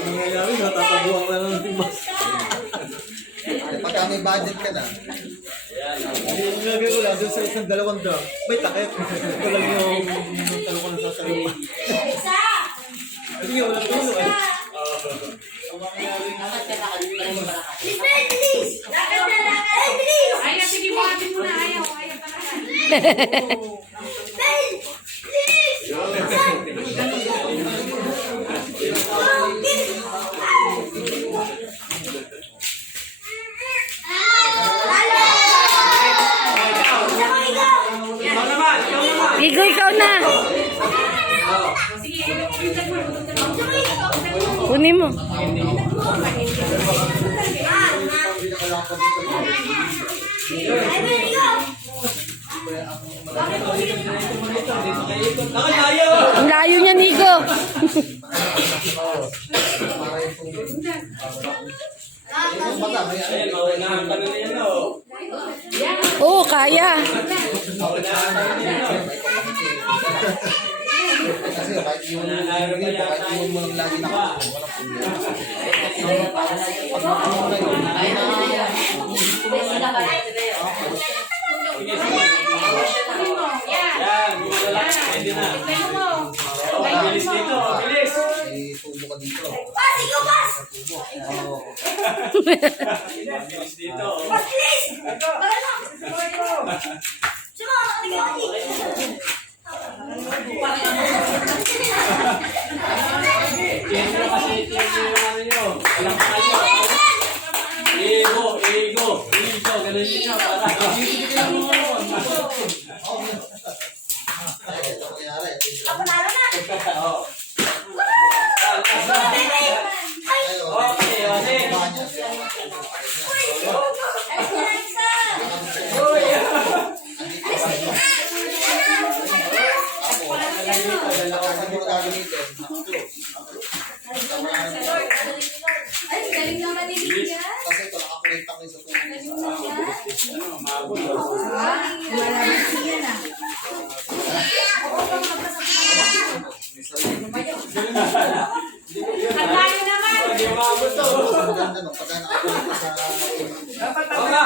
nangyayari, natatabuhan ka lang ng. Eh, Pagka may budget ka na, ko lang, dun sa isang dalawang drum, may takip. Ito lang yung yung talo ko na sa sarili. Hindi nga, walang tulong eh. Ayaw, sige, buhatin mo na. Ayaw, ayaw talaga. Igo, ikaw na. Butag mo. Kunin mo. Nakalayo! Ang layo niya, Nigo. yung bata, may ano, Ayan, maunahan ka na yan, oh. Oo, kaya. kasi kahit yung yung kahit yung mga lagi na walang problema. Yan, yung lalaki, pwede na. Oh, bilis dito, bilis. May tubo ka dito. Tubo. Oo. Ang bilis dito. oh. Kentro kasi, kentro yung ano nyo. Walang kayo. Ego, ego, ego, ganun yun ito ang nangyari. oh. Ayun. Okay, okay. Bahan niya galing naman ni Lydia. Kasi ito, nakakulit ako sa tubo. Ano, mabul. Ang layo naman. Hindi mabul to. Mas maganda no, pagka nakakulit ka sa Oo nga.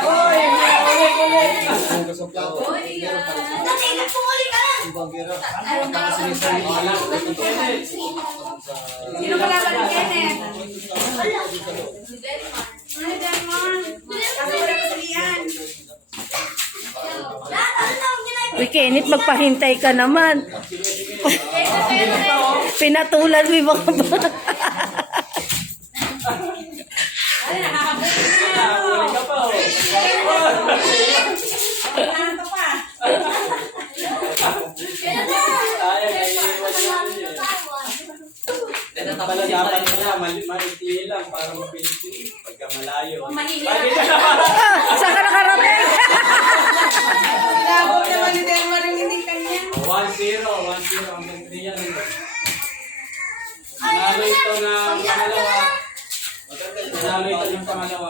Oy! Hugas ang plato. Ito to. Sa... Sino kalaban ni Kenneth? Uy, Kenneth, magpahintay ka naman. Pinatulan mo yung mga bata. Ay, nakakabuti na Ah, ako. huli ka pa, oh. Ano pa? Ay, may iwan yun eh. Palayapan mo na, mali- maliti lang para mabilis. Pagka malayo. Mahihirap niya rin. Panalo ito ng pangalawa. Panalo ito ng pangalawa.